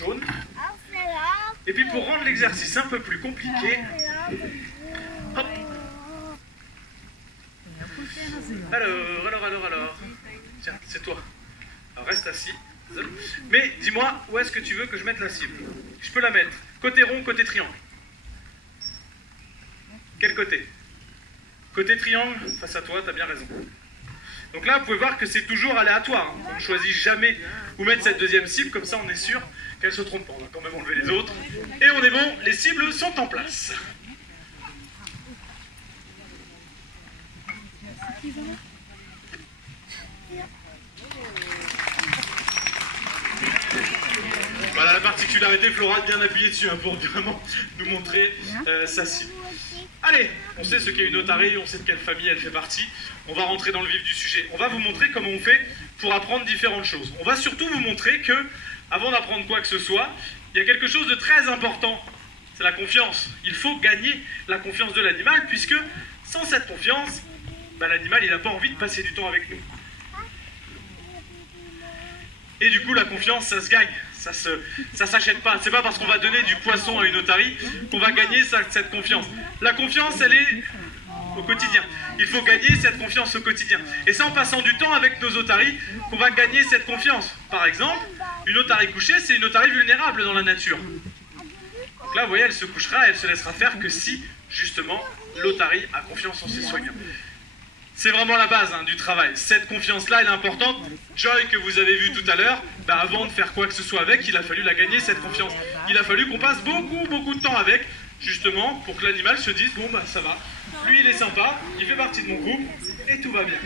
jaune. Et puis pour rendre l'exercice un peu plus compliqué, hop. Alors. Tiens, c'est toi. Alors reste assis. Mais dis-moi, où est-ce que tu veux que je mette la cible? Je peux la mettre côté rond, côté triangle. Quel côté? Côté triangle, face à toi, t'as bien raison. Donc là, vous pouvez voir que c'est toujours aléatoire. On ne choisit jamais où mettre cette deuxième cible, comme ça on est sûr qu'elle se trompe pas. On va quand même enlever les autres. Et on est bon, les cibles sont en place. Voilà la particularité, Flora de bien appuyer dessus pour vraiment nous montrer sa cible. Allez, on sait ce qu'est une otarie, on sait de quelle famille elle fait partie. On va rentrer dans le vif du sujet. On va vous montrer comment on fait pour apprendre différentes choses. On va surtout vous montrer que, avant d'apprendre quoi que ce soit, il y a quelque chose de très important. C'est la confiance. Il faut gagner la confiance de l'animal, puisque sans cette confiance, l'animal il n'a pas envie de passer du temps avec nous. Et du coup, la confiance, ça se gagne. Ça s'achète pas. C'est pas parce qu'on va donner du poisson à une otarie qu'on va gagner cette confiance. La confiance, elle est au quotidien. Il faut gagner cette confiance au quotidien. Et c'est en passant du temps avec nos otaries qu'on va gagner cette confiance. Par exemple, une otarie couchée, c'est une otarie vulnérable dans la nature. Donc là, vous voyez, elle se couchera, elle se laissera faire que si, justement, l'otarie a confiance en ses soigneurs. C'est vraiment la base du travail. Cette confiance-là, elle est importante. Joy, que vous avez vu tout à l'heure, avant de faire quoi que ce soit avec, il a fallu la gagner, cette confiance. Il a fallu qu'on passe beaucoup de temps avec, justement, pour que l'animal se dise, bon, ça va. Lui, il est sympa, il fait partie de mon groupe, et tout va bien.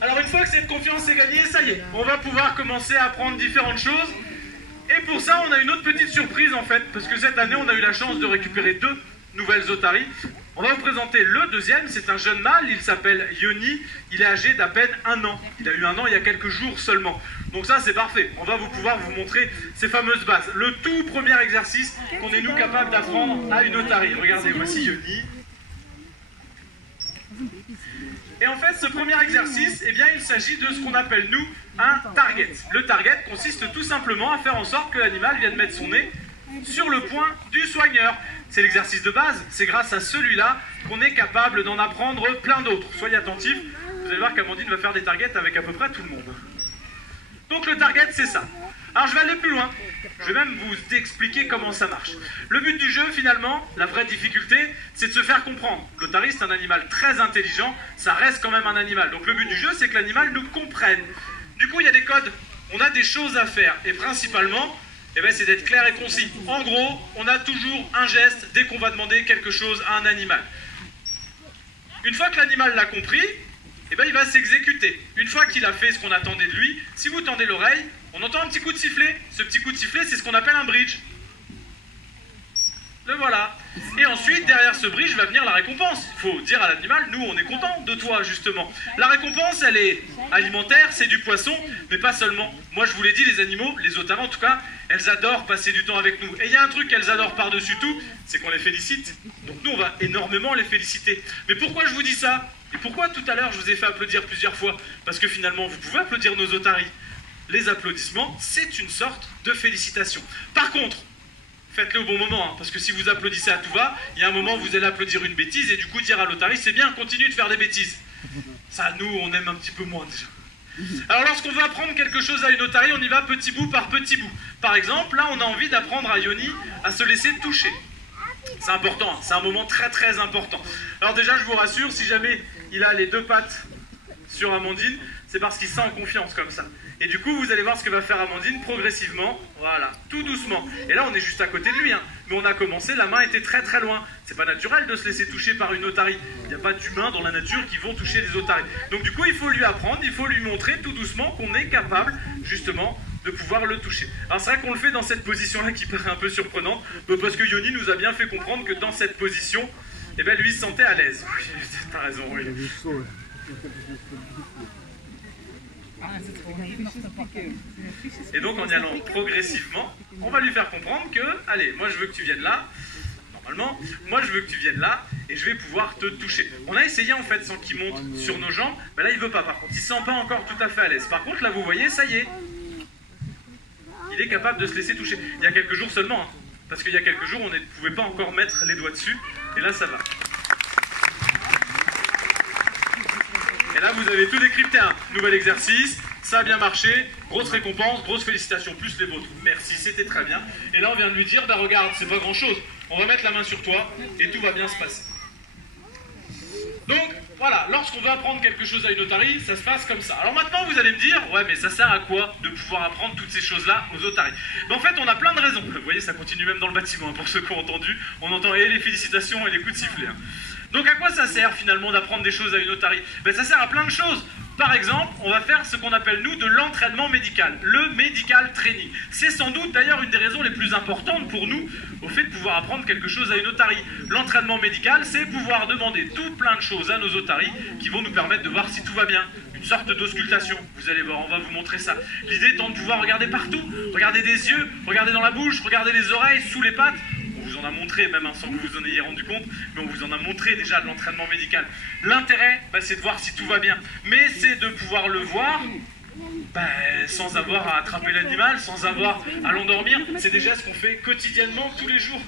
Alors, une fois que cette confiance est gagnée, ça y est, on va pouvoir commencer à apprendre différentes choses. Et pour ça, on a une autre petite surprise, en fait, parce que cette année, on a eu la chance de récupérer 2 nouvelles otaries. On va vous présenter le deuxième, c'est un jeune mâle, il s'appelle Yoni, il est âgé d'à peine 1 an. Il a eu 1 an il y a quelques jours seulement. Donc ça c'est parfait, on va pouvoir vous montrer ces fameuses bases. Le tout premier exercice qu'on est nous capable d'apprendre à une otarie. Regardez, voici Yoni. Et en fait ce premier exercice, eh bien il s'agit de ce qu'on appelle nous un target. Le target consiste tout simplement à faire en sorte que l'animal vienne mettre son nez sur le point du soigneur. C'est l'exercice de base, c'est grâce à celui-là qu'on est capable d'en apprendre plein d'autres. Soyez attentifs, vous allez voir qu'Amandine va faire des targets avec à peu près tout le monde. Donc le target, c'est ça. Alors je vais aller plus loin, je vais même vous expliquer comment ça marche. Le but du jeu, finalement, la vraie difficulté, c'est de se faire comprendre. L'otarie, c'est un animal très intelligent, ça reste quand même un animal. Donc le but du jeu, c'est que l'animal nous comprenne. Du coup, il y a des codes, on a des choses à faire, et principalement, c'est d'être clair et concis. En gros, on a toujours un geste dès qu'on va demander quelque chose à un animal. Une fois que l'animal l'a compris, il va s'exécuter. Une fois qu'il a fait ce qu'on attendait de lui, si vous tendez l'oreille, on entend un petit coup de sifflet. Ce petit coup de sifflet, c'est ce qu'on appelle un bridge. Le voilà. Et ensuite, derrière ce bridge, va venir la récompense. Il faut dire à l'animal, nous, on est content de toi, justement. La récompense, elle est alimentaire, c'est du poisson, mais pas seulement. Moi, je vous l'ai dit, les animaux, les otaries en tout cas, elles adorent passer du temps avec nous. Et il y a un truc qu'elles adorent par-dessus tout, c'est qu'on les félicite. Donc nous, on va énormément les féliciter. Mais pourquoi je vous dis ça? Et pourquoi tout à l'heure, je vous ai fait applaudir plusieurs fois? Parce que finalement, vous pouvez applaudir nos otaries. Les applaudissements, c'est une sorte de félicitation. Par contre, faites-le au bon moment, parce que si vous applaudissez à tout va, il y a un moment où vous allez applaudir une bêtise et du coup dire à l'otarie, c'est bien, continue de faire des bêtises. Ça, nous, on aime un petit peu moins déjà. Alors lorsqu'on veut apprendre quelque chose à une otarie, on y va petit bout par petit bout. Par exemple, là, on a envie d'apprendre à Yoni à se laisser toucher. C'est important, c'est un moment très important. Alors déjà, je vous rassure, si jamais il a les 2 pattes sur Amandine, c'est parce qu'il se sent en confiance comme ça. Et du coup, vous allez voir ce que va faire Amandine progressivement, voilà, tout doucement. Et là, on est juste à côté de lui, mais on a commencé, la main était très loin. C'est pas naturel de se laisser toucher par une otarie. Il n'y a pas d'humains dans la nature qui vont toucher les otaries. Donc du coup, il faut lui apprendre, il faut lui montrer tout doucement qu'on est capable, justement, de pouvoir le toucher. Alors c'est vrai qu'on le fait dans cette position-là qui paraît un peu surprenante, parce que Yoni nous a bien fait comprendre que dans cette position, lui il se sentait à l'aise. Oui, t'as raison, oui. Et donc en y allant progressivement, on va lui faire comprendre que, allez, moi je veux que tu viennes là, normalement, moi je veux que tu viennes là, et je vais pouvoir te toucher. On a essayé en fait sans qu'il monte sur nos jambes, mais là il veut pas par contre, il se sent pas encore tout à fait à l'aise. Par contre là vous voyez, ça y est, il est capable de se laisser toucher. Il y a quelques jours seulement, hein, parce qu'il y a quelques jours, on ne pouvait pas encore mettre les doigts dessus, et là, ça va. Et là, vous avez tout décrypté, un nouvel exercice, ça a bien marché, grosse récompense, grosse félicitations, plus les vôtres. Merci, c'était très bien. Et là, on vient de lui dire, bah regarde, c'est pas grand-chose, on va mettre la main sur toi, et tout va bien se passer. Donc, voilà, lorsqu'on veut apprendre quelque chose à une otarie, ça se passe comme ça. Alors maintenant, vous allez me dire, ouais, mais ça sert à quoi de pouvoir apprendre toutes ces choses-là aux otaries? Ben, en fait, on a plein de raisons. Vous voyez, ça continue même dans le bâtiment, hein, pour ceux qui ont entendu. On entend et les félicitations et les coups de sifflet. Hein. Donc à quoi ça sert finalement d'apprendre des choses à une otarie? Ben, ça sert à plein de choses. Par exemple, on va faire ce qu'on appelle nous de l'entraînement médical, le medical training. C'est sans doute d'ailleurs une des raisons les plus importantes pour nous au fait de pouvoir apprendre quelque chose à une otarie. L'entraînement médical, c'est pouvoir demander tout plein de choses à nos otaries qui vont nous permettre de voir si tout va bien. Une sorte d'auscultation, vous allez voir, on va vous montrer ça. L'idée étant de pouvoir regarder partout, regarder des yeux, regarder dans la bouche, regarder les oreilles, sous les pattes. On vous en a montré même sans que vous vous en ayez rendu compte, mais on vous en a montré déjà de l'entraînement médical. L'intérêt, c'est de voir si tout va bien, mais c'est de pouvoir le voir sans avoir à attraper l'animal, sans avoir à l'endormir. C'est des gestes qu'on fait quotidiennement tous les jours.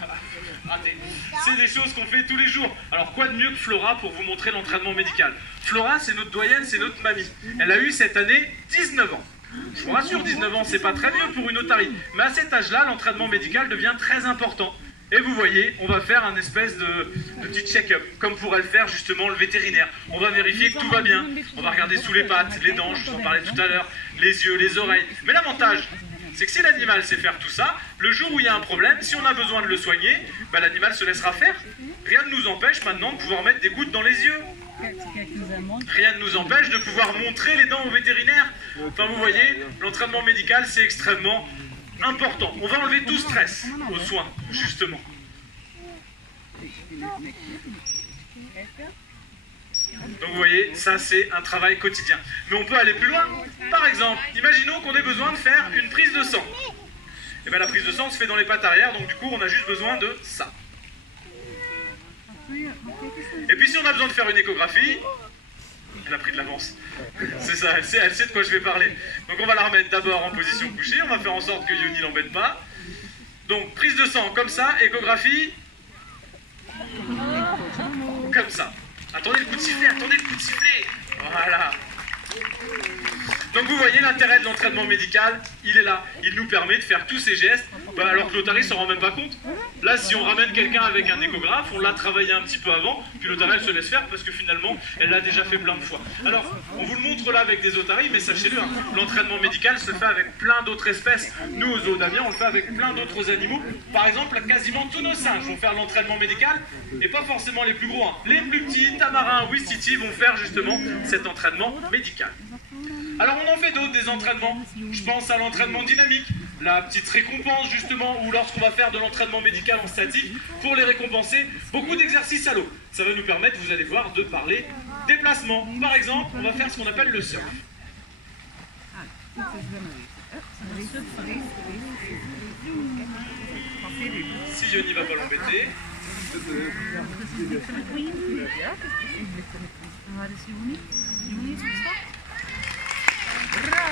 C'est des choses qu'on fait tous les jours. Alors quoi de mieux que Flora pour vous montrer l'entraînement médical? Flora, c'est notre doyenne, c'est notre mamie. Elle a eu cette année 19 ans. Je vous rassure, 19 ans, c'est pas très vieux pour une otarie. Mais à cet âge-là, l'entraînement médical devient très important. Et vous voyez, on va faire un espèce de petit check-up, comme pourrait le faire justement le vétérinaire. On va vérifier que tout va bien. On va regarder sous les pattes, les dents, je vous en parlais tout à l'heure, les yeux, les oreilles. Mais l'avantage, c'est que si l'animal sait faire tout ça, le jour où il y a un problème, si on a besoin de le soigner, l'animal se laissera faire. Rien ne nous empêche maintenant de pouvoir mettre des gouttes dans les yeux. Rien ne nous empêche de pouvoir montrer les dents au vétérinaire. Enfin, vous voyez, l'entraînement médical, c'est extrêmement important. On va enlever tout stress aux soins, justement. Donc vous voyez, ça c'est un travail quotidien. Mais on peut aller plus loin. Par exemple, imaginons qu'on ait besoin de faire une prise de sang. Et bien la prise de sang se fait dans les pattes arrière, donc du coup on a juste besoin de ça. Et puis si on a besoin de faire une échographie, elle a pris de l'avance. C'est ça, elle sait de quoi je vais parler. Donc on va la remettre d'abord en position couchée, on va faire en sorte que Yoni l'embête pas. Donc prise de sang comme ça, échographie comme ça. Attendez le coup de sifflet, attendez le coup de sifflet. Voilà. Donc vous voyez l'intérêt de l'entraînement médical, il est là. Il nous permet de faire tous ces gestes, alors que l'otarie ne s'en rend même pas compte. Là, si on ramène quelqu'un avec un échographe, on l'a travaillé un petit peu avant, puis l'otarie elle se laisse faire parce que finalement, elle l'a déjà fait plein de fois. Alors, on vous le montre là avec des otaries, mais sachez-le, hein, l'entraînement médical se fait avec plein d'autres espèces. Nous, aux zoos d'Amiens, on le fait avec plein d'autres animaux. Par exemple, quasiment tous nos singes vont faire l'entraînement médical, et pas forcément les plus gros. Hein. Les plus petits, tamarins, ouistiti, vont faire justement cet entraînement médical. Alors on en fait d'autres des entraînements, je pense à l'entraînement dynamique, la petite récompense justement, ou lorsqu'on va faire de l'entraînement médical en statique, pour les récompenser, beaucoup d'exercices à l'eau. Ça va nous permettre, vous allez voir, de parler déplacement. Par exemple, on va faire ce qu'on appelle le surf. Si Yoni ne va pas l'embêter.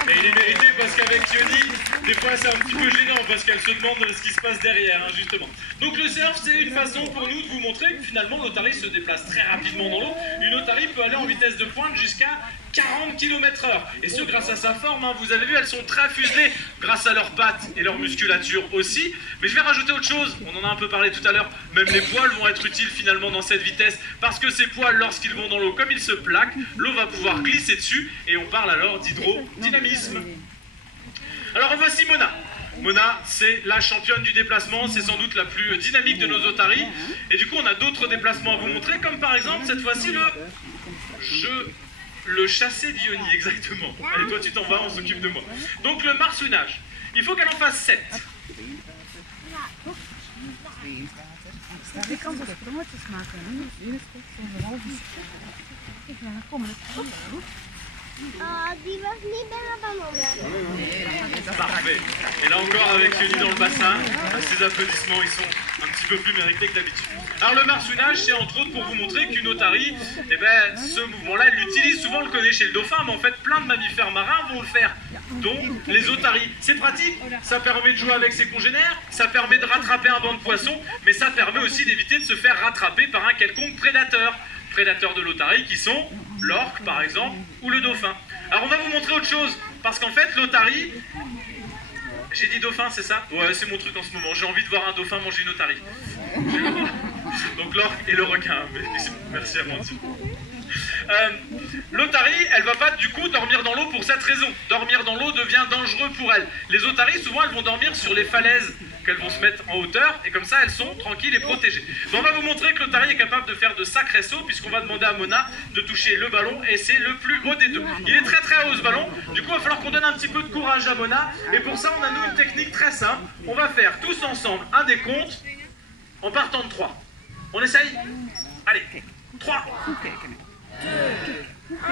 Et il est mérité parce qu'avec Yoni, des fois c'est un petit peu gênant parce qu'elle se demande ce qui se passe derrière, hein, justement. Donc le surf, c'est une façon pour nous de vous montrer que finalement l'otarie se déplace très rapidement dans l'eau. Une otarie peut aller en vitesse de pointe jusqu'à 40 km/h. Et ce, grâce à sa forme, hein, vous avez vu, elles sont très fuselées grâce à leurs pattes et leur musculature aussi. Mais je vais rajouter autre chose, on en a un peu parlé tout à l'heure, même les poils vont être utiles finalement dans cette vitesse, parce que ces poils, lorsqu'ils vont dans l'eau, comme ils se plaquent, l'eau va pouvoir glisser dessus, et on parle alors d'hydrodynamisme. Alors voici Mona. Mona, c'est la championne du déplacement, c'est sans doute la plus dynamique de nos otaries, et du coup on a d'autres déplacements à vous montrer, comme par exemple cette fois-ci le chassé d'Yoni, exactement. Allez, toi tu t'en vas, on s'occupe de moi. Donc le marsouinage, il faut qu'elle en fasse 7. Parfait. Et là encore avec Yoni dans le bassin, ces applaudissements ils sont un petit peu plus mérités que d'habitude. Alors le marsouinage, c'est entre autres pour vous montrer qu'une otarie, ce mouvement-là, elle l'utilise souvent, on le connaît chez le dauphin, mais en fait plein de mammifères marins vont le faire. dont les otaries. C'est pratique, ça permet de jouer avec ses congénères, ça permet de rattraper un banc de poissons, mais ça permet aussi d'éviter de se faire rattraper par un quelconque prédateur. Prédateurs de l'otarie qui sont l'orque par exemple, ou le dauphin. Alors on va vous montrer autre chose, parce qu'en fait l'otarie... J'ai dit dauphin, c'est ça? Ouais, c'est mon truc en ce moment, j'ai envie de voir un dauphin manger une otarie. Donc l'orque et le requin, merci Amandine. L'otarie, elle va pas du coup dormir dans l'eau pour cette raison. Dormir dans l'eau devient dangereux pour elle. Les otaries, souvent, elles vont dormir sur les falaises qu'elles vont se mettre en hauteur, et comme ça, elles sont tranquilles et protégées. Bon, on va vous montrer que l'otarie est capable de faire de sacrés sauts, puisqu'on va demander à Mona de toucher le ballon, et c'est le plus haut des deux. Il est très très haut ce ballon, du coup, il va falloir qu'on donne un petit peu de courage à Mona, et pour ça, on a nous une technique très simple. On va faire tous ensemble un décompte en partant de 3. On essaye? Allez, 3. 2, 1.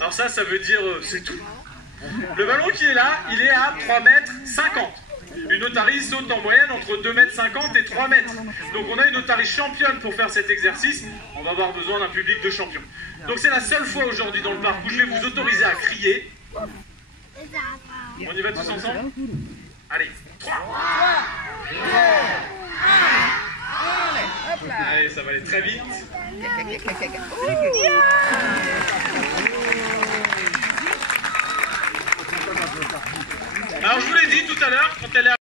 Alors ça veut dire c'est tout. Le ballon qui est là, il est à 3,50 m. Une otarie saute en moyenne entre 2,50 m et 3 mètres. Donc on a une otarie championne pour faire cet exercice. On va avoir besoin d'un public de champions. Donc c'est la seule fois aujourd'hui dans le parc où je vais vous autoriser à crier. On y va tous ensemble? Allez, 3, 2, 1. Allez, ça va aller très vite. Alors je vous l'ai dit tout à l'heure, quand elle est